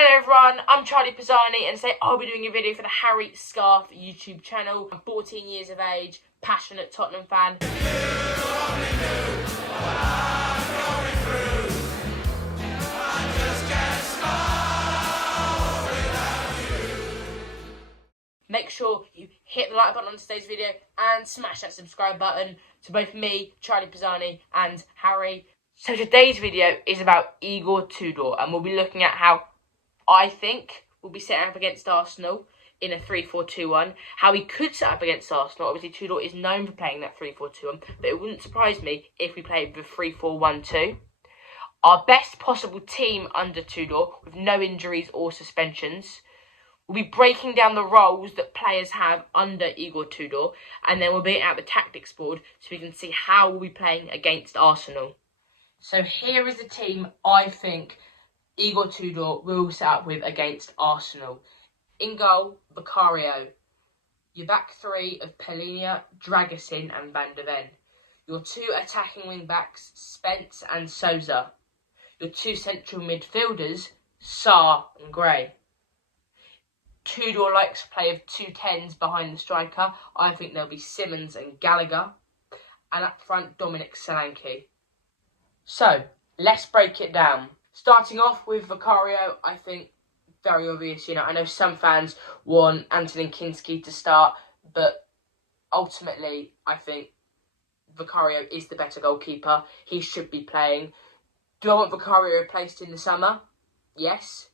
Hello everyone, I'm Charlie Pisani and today I'll be doing a video for the Harry Scarfe YouTube channel. I'm 14 years of age, passionate Tottenham fan. Make sure you hit the like button on today's video and smash that subscribe button to both me, Charlie Pisani and Harry. So today's video is about Igor Tudor and we'll be looking at how I think we'll be set up against Arsenal in a 3-4-2-1. How he could set up against Arsenal. Obviously, Tudor is known for playing that 3-4-2-1, but it wouldn't surprise me if we played with 3-4-1-2. Our best possible team under Tudor, with no injuries or suspensions. We'll be breaking down the roles that players have under Igor Tudor, and then we'll be out the tactics board so we can see how we'll be playing against Arsenal. So here is the team I think Igor Tudor will set up with against Arsenal. In goal, Vicario. Your back three of Pellegrini, Dragusin and Van de Ven. Your two attacking wing backs, Spence and Souza. Your two central midfielders, Sarr and Gray. Tudor likes to play with two tens behind the striker. I think there'll be Simmons and Gallagher. And up front, Dominic Solanke. So, let's break it down. Starting off with Vicario, I think very obvious. I know some fans want Anthony Kinski to start, but ultimately, I think Vicario is the better goalkeeper. He should be playing. Do I want Vicario replaced in the summer? Yes.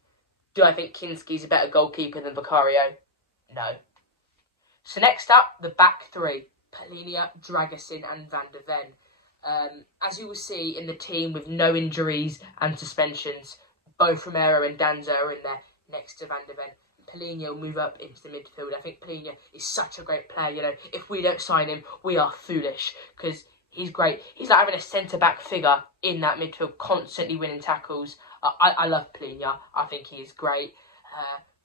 Do I think Kinski's a better goalkeeper than Vicario? No. So next up, the back three. Pellegrini, Dragusin and Van de Ven. As you will see in the team with no injuries and suspensions, both Romero and Danzo are in there next to Van de Ven. Pellegrini will move up into the midfield. I think Pellegrini is such a great player. If we don't sign him, we are foolish because he's great. He's like having a centre-back figure in that midfield, constantly winning tackles. I love Pellegrini. I think he is great.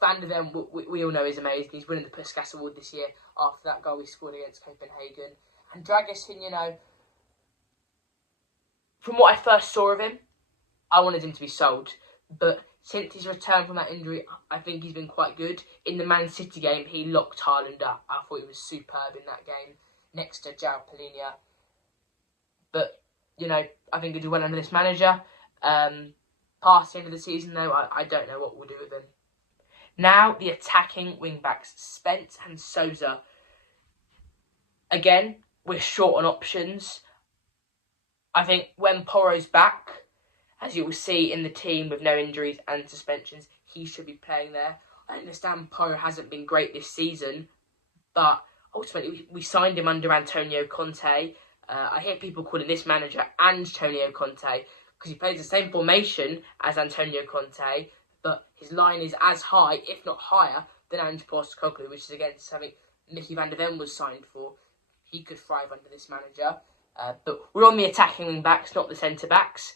Van de Ven, we all know, is amazing. He's winning the Puskas Award this year after that goal he scored against Copenhagen. And Dragusin, from what I first saw of him, I wanted him to be sold. But since his return from that injury, I think he's been quite good. In the Man City game, he locked Haaland up. I thought he was superb in that game, next to João Pellegrini. But, I think he'll do well under this manager. Past the end of the season, though, I don't know what we'll do with him. Now, the attacking wing-backs, Spence and Souza. Again, we're short on options. I think when Porro's back, as you will see in the team with no injuries and suspensions, he should be playing there. I understand Porro hasn't been great this season, but ultimately we signed him under Antonio Conte. I hear people calling this manager Antonio Conte because he plays the same formation as Antonio Conte, but his line is as high, if not higher, than Ange Postecoglou, which is again something Mickey Van de Ven was signed for. He could thrive under this manager. But we're on the attacking wing-backs, not the centre-backs.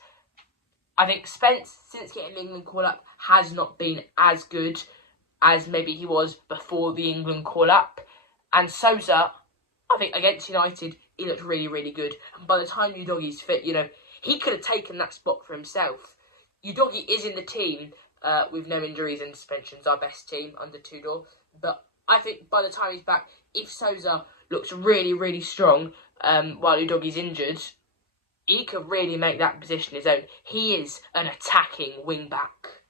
I think Spence, since getting the England call-up, has not been as good as maybe he was before the England call-up. And Souza, I think against United, he looked really, really good. And by the time Udogie's fit, he could have taken that spot for himself. Udogie is in the team with no injuries and suspensions, our best team under Tudor. But I think by the time he's back, if Souza looks really, really strong while Udogie's injured, he could really make that position his own. He is an attacking wing-back.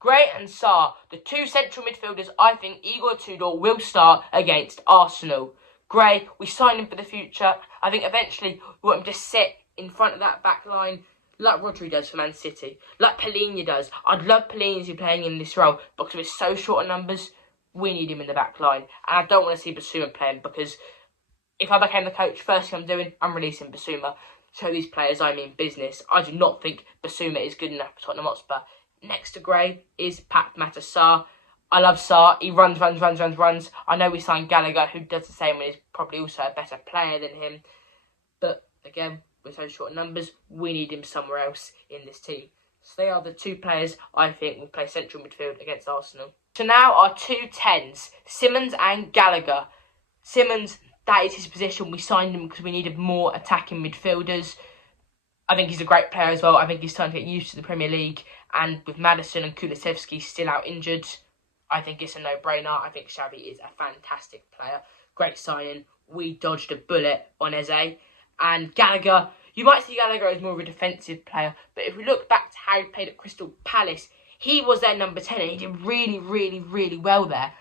Gray and Sarr, the two central midfielders I think Igor Tudor will start against Arsenal. Gray, we signed him for the future. I think eventually we want him to sit in front of that back line like Rodri does for Man City, like Pellegrini does. I'd love Pellegrini to be playing in this role, but because we're so short on numbers, we need him in the back line. And I don't want to see Basuma playing because if I became the coach, first thing I'm doing, I'm releasing Basuma. So these players, I mean business. I do not think Basuma is good enough for Tottenham Hotspur. Next to Gray is Pat Mata Sarr. I love Sarr. He runs. I know we signed Gallagher, who does the same and is probably also a better player than him. But again, with so short numbers, we need him somewhere else in this team. So they are the two players I think will play central midfield against Arsenal. So now our two tens, Simmons and Gallagher. Simmons, that is his position. We signed him because we needed more attacking midfielders. I think he's a great player as well. I think he's starting to get used to the Premier League And with Maddison and Kulusevski still out injured, I think it's a no-brainer. I think Xavi is a fantastic player. Great signing. We dodged a bullet on Eze. And Gallagher, you might see Gallagher as more of a defensive player, but if we look back to how he played at Crystal Palace, he was their number 10 and he did really, really, really well there.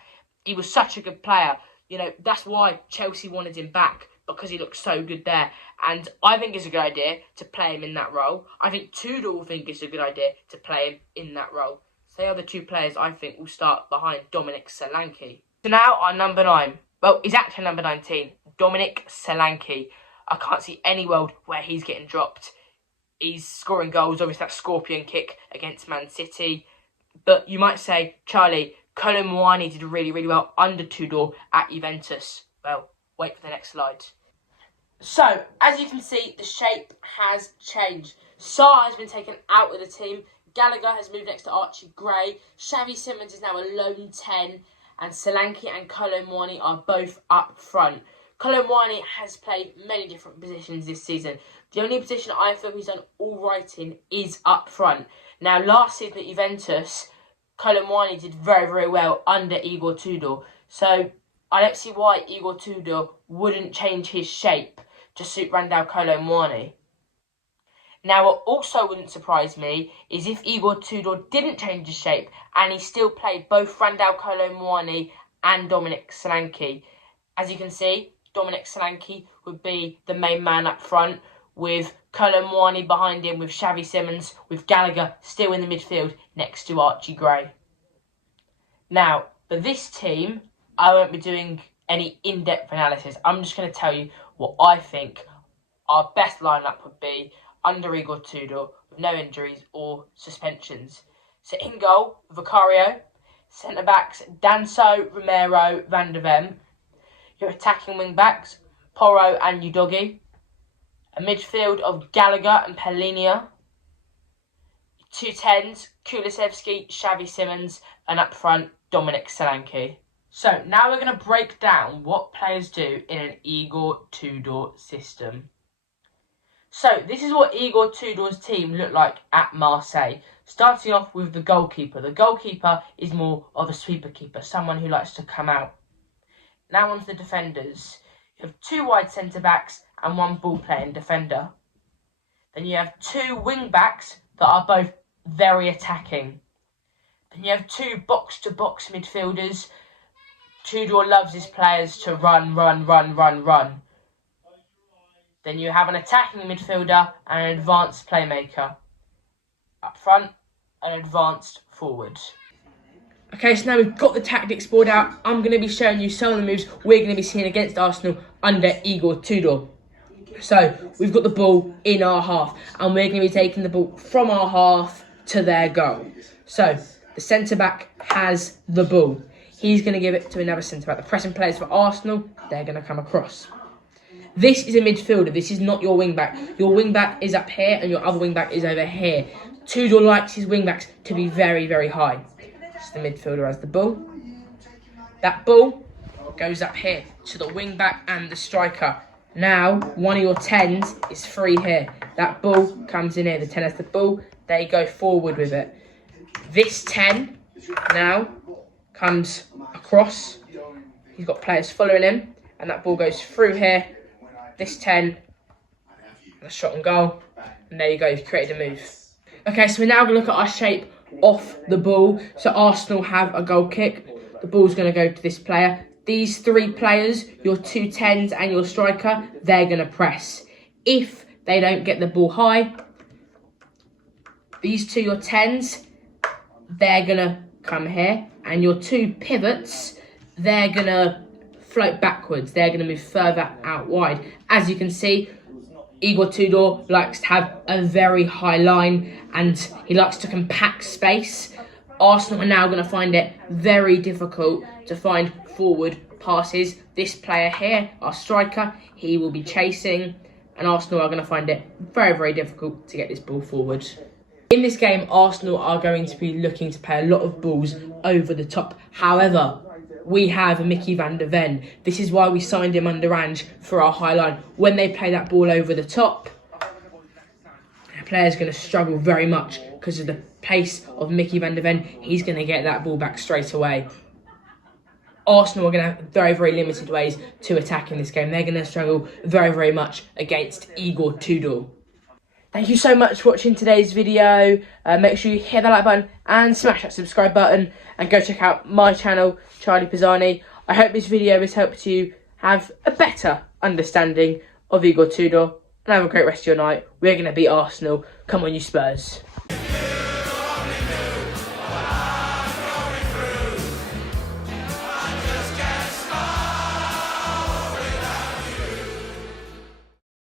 He was such a good player. You know, that's why Chelsea wanted him back, because he looked so good there. And I think it's a good idea to play him in that role. I think Tudor will think it's a good idea to play him in that role. So the other two players I think will start behind Dominic Solanke. So now our number 9. Well, he's actually number 19. Dominic Solanke. I can't see any world where he's getting dropped. He's scoring goals, obviously that scorpion kick against Man City. But you might say, Charlie, Kolo Muani did really, really well under Tudor at Juventus. Well, wait for the next slide. So, as you can see, the shape has changed. Sarr has been taken out of the team. Gallagher has moved next to Archie Gray. Xavi Simons is now a lone 10. And Solanke and Kolo Muani are both up front. Kolo Muani has played many different positions this season. The only position I feel he's done all right in is up front. Now, last season at Juventus, Kolo Muani did very, very well under Igor Tudor. So, I don't see why Igor Tudor wouldn't change his shape to suit Randall Kolo Muani. Now, what also wouldn't surprise me is if Igor Tudor didn't change his shape and he still played both Randall Kolo Muani and Dominic Solanke. As you can see, Dominic Solanke would be the main man up front, with Kolo Muani behind him, with Xavi Simons, with Gallagher still in the midfield next to Archie Gray. Now, for this team, I won't be doing any in-depth analysis. I'm just going to tell you what I think our best lineup would be under Igor Tudor, with no injuries or suspensions. So in goal, Vicario. Centre-backs, Danso, Romero, Van de Ven. Your attacking wing-backs, Porro and Udogi. A midfield of Gallagher and Pellinia. 2 10s, Kulusevski, Xavi Simons, and up front, Dominic Solanke. So now we're going to break down what players do in an Igor Tudor system. So this is what Igor Tudor's team looked like at Marseille. Starting off with the goalkeeper. The goalkeeper is more of a sweeper keeper, someone who likes to come out. Now on to the defenders. You have 2 wide centre-backs and 1 ball-playing defender. Then you have 2 wing-backs that are both very attacking. Then you have 2 box-to-box midfielders. Tudor loves his players to run. Then you have an attacking midfielder and an advanced playmaker. Up front, an advanced forward. Okay, so now we've got the tactics board out. I'm going to be showing you some of the moves we're going to be seeing against Arsenal under Igor Tudor. So, we've got the ball in our half, and we're going to be taking the ball from our half to their goal. So, the centre-back has the ball. He's going to give it to another centre-back. The pressing players for Arsenal, they're going to come across. This is a midfielder. This is not your wing-back. Your wing-back is up here, and your other wing-back is over here. Tudor likes his wing-backs to be very, very high. So the midfielder has the ball. That ball goes up here to the wing-back and the striker. Now, one of your 10s is free here. That ball comes in here. The 10 has the ball. They go forward with it. This 10 now comes across. He's got players following him. And that ball goes through here. This 10. And a shot on goal. And there you go. You've created a move. Okay, so we're now going to look at our shape off the ball. So Arsenal have a goal kick. The ball's going to go to this player. These 3 players, your 2 10s and your striker, they're going to press. If they don't get the ball high, these 2, your 10s, they're going to come here. And your 2 pivots, they're going to float backwards. They're going to move further out wide. As you can see, Igor Tudor likes to have a very high line and he likes to compact space. Arsenal are now going to find it very difficult to find forward passes. This player here, our striker, he will be chasing, and Arsenal are going to find it very, very difficult to get this ball forward. In this game, Arsenal are going to be looking to play a lot of balls over the top. However, we have Mickey van der Ven. This is why we signed him under Ange for our high line. When they play that ball over the top, the player's going to struggle very much because of the pace of Mickey van de Ven. He's going to get that ball back straight away. Arsenal are going to have very, very limited ways to attack in this game. They're going to struggle very, very much against Igor Tudor. Thank you so much for watching today's video. Make sure you hit that like button and smash that subscribe button. And go check out my channel, Charlie Pisani. I hope this video has helped you have a better understanding of Igor Tudor. And have a great rest of your night. We're going to beat Arsenal. Come on, you Spurs.